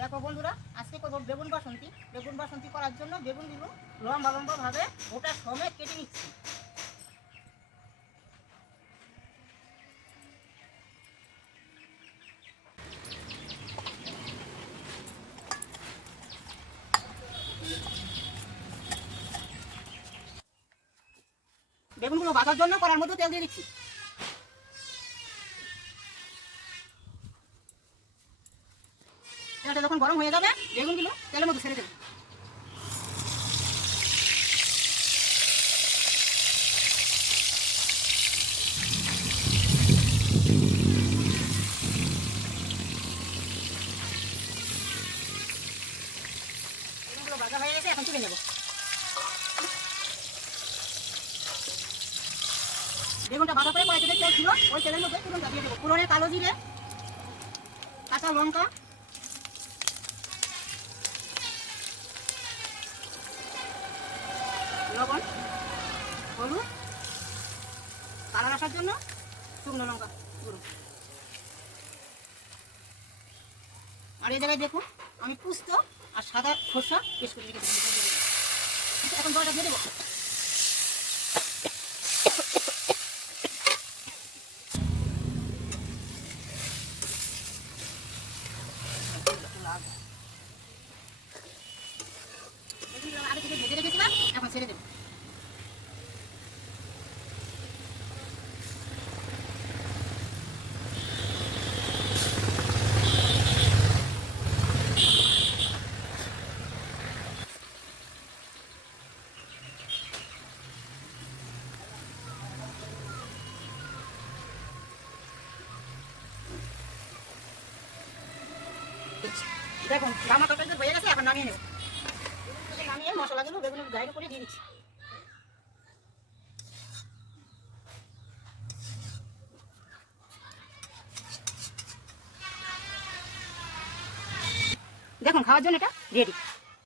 দেখো বন্ধুরা, আজকে করবো বেগুন বাসন্তী। বেগুন বাসন্তী করার জন্য বেগুনগুলো লম্বা লম্বা ভাবে গোটা সমেত কেটে নিচ্ছি। বেগুনগুলো ভাজার জন্য কড়ার মধ্যে তেল দিয়ে দিচ্ছি। তেলটা যখন গরম হয়ে যাবে বেগুনগুলো তেলের মধ্যে ছেড়ে দেবে। বেগুনগুলো ভাজা হয়ে গেছে, এখন তুলে নেব। বেগুনটা ভাজা করে কড়াইতে তেল ছিল, ওই তেলের মধ্যে ফোড়নটা দিয়ে দেবো। ফোড়নে কালো জিরে, কাঁচা লঙ্কা, লবণ, হলুদ, কালার আসার জন্য শুকনো লঙ্কা গুঁড়ো। আর এই জায়গায় দেখুন আমি পুস্ত আর সাদা সরষা পেস্ট করে রেখেছি। এখন জলটা দিয়ে দেবো। আগে থেকে ভেজে রেখেছিলাম, এখন ছেড়ে দেবো। দেখুন রান্না তরকারি হয়ে গেছে, এখন নামিয়ে নেব। নামিয়ে মশলাগুলো বেগুনের জায়গা করে দিয়ে দিচ্ছি। দেখুন খাওয়ার জন্য এটা রেডি।